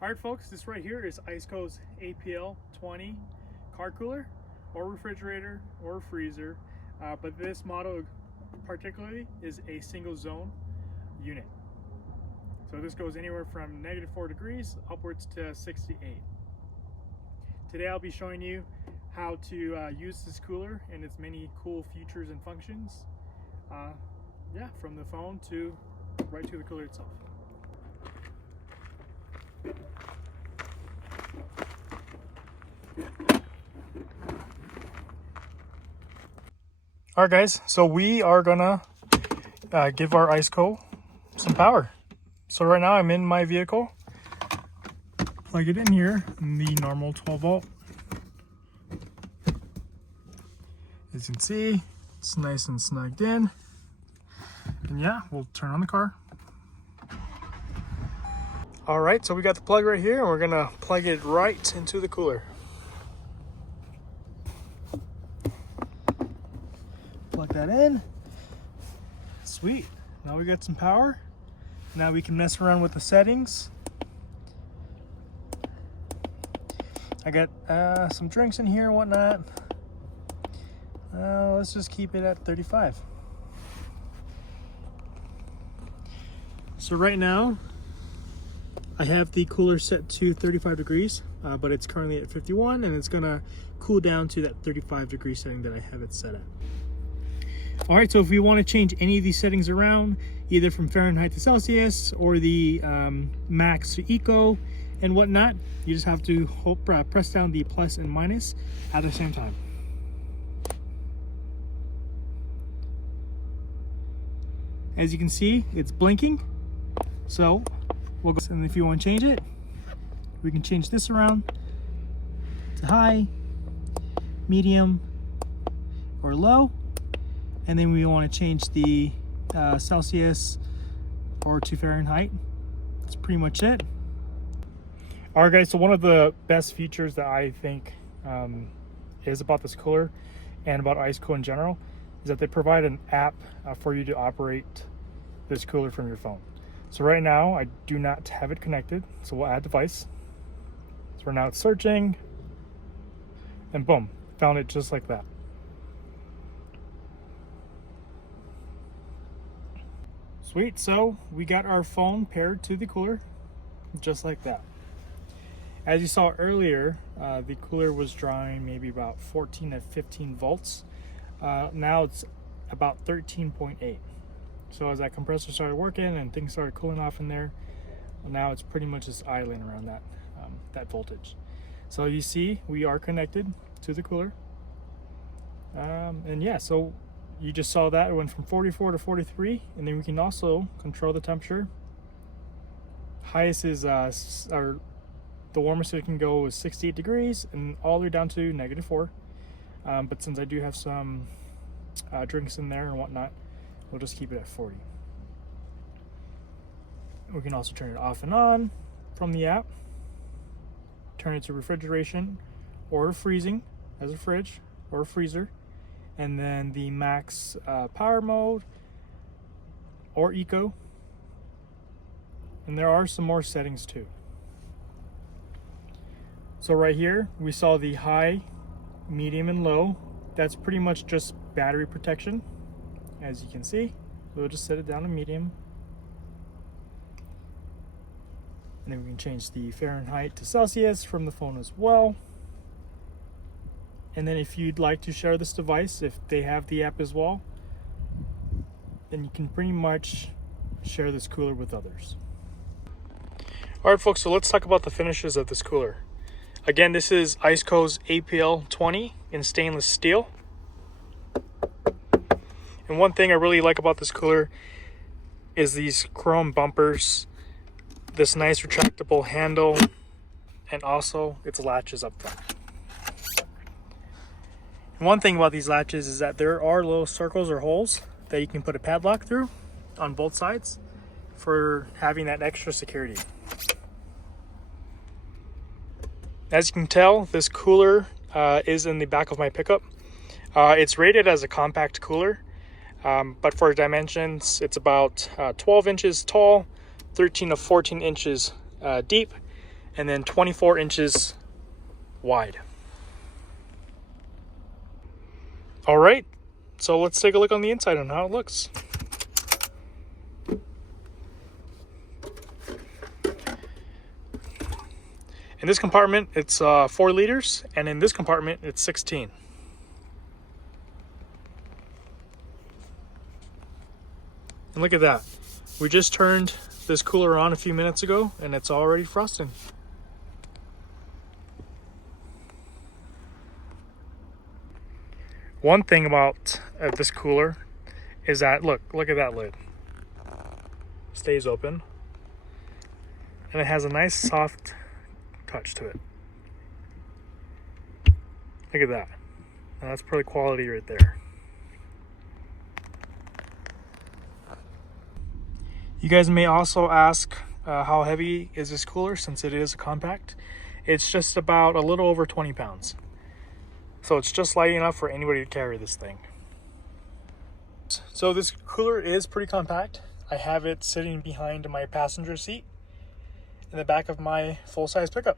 All right, folks, this right here is ICECO's APL20 car cooler or refrigerator or freezer, but this model particularly is a single zone unit. So this goes anywhere from -4 degrees upwards to 68. Today I'll be showing you how to use this cooler and its many cool features and functions. From the phone to right to the cooler itself. Alright guys, so we are gonna give our ICECO some power. So right now I'm in my vehicle, plug it in here, in the normal 12 volt. As you can see, it's nice and snugged in. And yeah, we'll turn on the car. All right, so we got the plug right here and we're gonna plug it right into the cooler. Plug that in. Sweet, now we got some power. Now we can mess around with the settings. I got some drinks in here and whatnot. Let's just keep it at 35. So right now, I have the cooler set to 35 degrees, but it's currently at 51 and it's gonna cool down to that 35 degree setting that I have it set at. All right, so if we want to change any of these settings around, either from Fahrenheit to Celsius or the max to eco and whatnot, you just have to press down the plus and minus at the same time. As you can see, it's blinking. So we'll go, and if you want to change it, we can change this around to high, medium, or low. And then we want to change the Celsius or to Fahrenheit. That's pretty much it. All right, guys, so one of the best features that I think is about this cooler and about ICECO in general is that they provide an app for you to operate this cooler from your phone. So right now I do not have it connected, so we'll add device. So we're now searching and boom, found it just like that. Sweet, so we got our phone paired to the cooler just like that. As you saw earlier, the cooler was drawing maybe about 14 to 15 volts. Now it's about 13.8. So as that compressor started working and things started cooling off in there, now it's pretty much just idling around that voltage. So you see, we are connected to the cooler. And yeah, so you just saw that it went from 44 to 43, and then we can also control the temperature. Highest is, or the warmest it can go is 68 degrees, and all the way down to -4. But since I do have some drinks in there and whatnot, we'll just keep it at 40. We can also turn it off and on from the app. Turn it to refrigeration or freezing as a fridge or a freezer. And then the max power mode or eco. And there are some more settings too. So right here, we saw the high, medium, and low. That's pretty much just battery protection, as you can see. So we'll just set it down to medium. And then we can change the Fahrenheit to Celsius from the phone as well. And then if you'd like to share this device, if they have the app as well, then you can pretty much share this cooler with others. All right, folks, so let's talk about the finishes of this cooler. Again, this is ICECO's APL20 in stainless steel. And one thing I really like about this cooler is these chrome bumpers, this nice retractable handle, and also its latches up front. And one thing about these latches is that there are little circles or holes that you can put a padlock through on both sides for having that extra security. As you can tell, this cooler is in the back of my pickup. It's rated as a compact cooler, but for dimensions, it's about 12 inches tall, 13 to 14 inches deep, and then 24 inches wide. All right, so let's take a look on the inside on how it looks. In this compartment, it's 4 liters, and in this compartment, it's 16. And look at that. We just turned this cooler on a few minutes ago, and it's already frosting. One thing about this cooler is that, look at that lid. Stays open, and it has a nice soft touch to it. Look at that. Now that's pretty quality right there. You guys may also ask how heavy is this cooler, since it is a compact. It's just about a little over 20 pounds. So it's just light enough for anybody to carry this thing. So this cooler is pretty compact. I have it sitting behind my passenger seat in the back of my full-size pickup.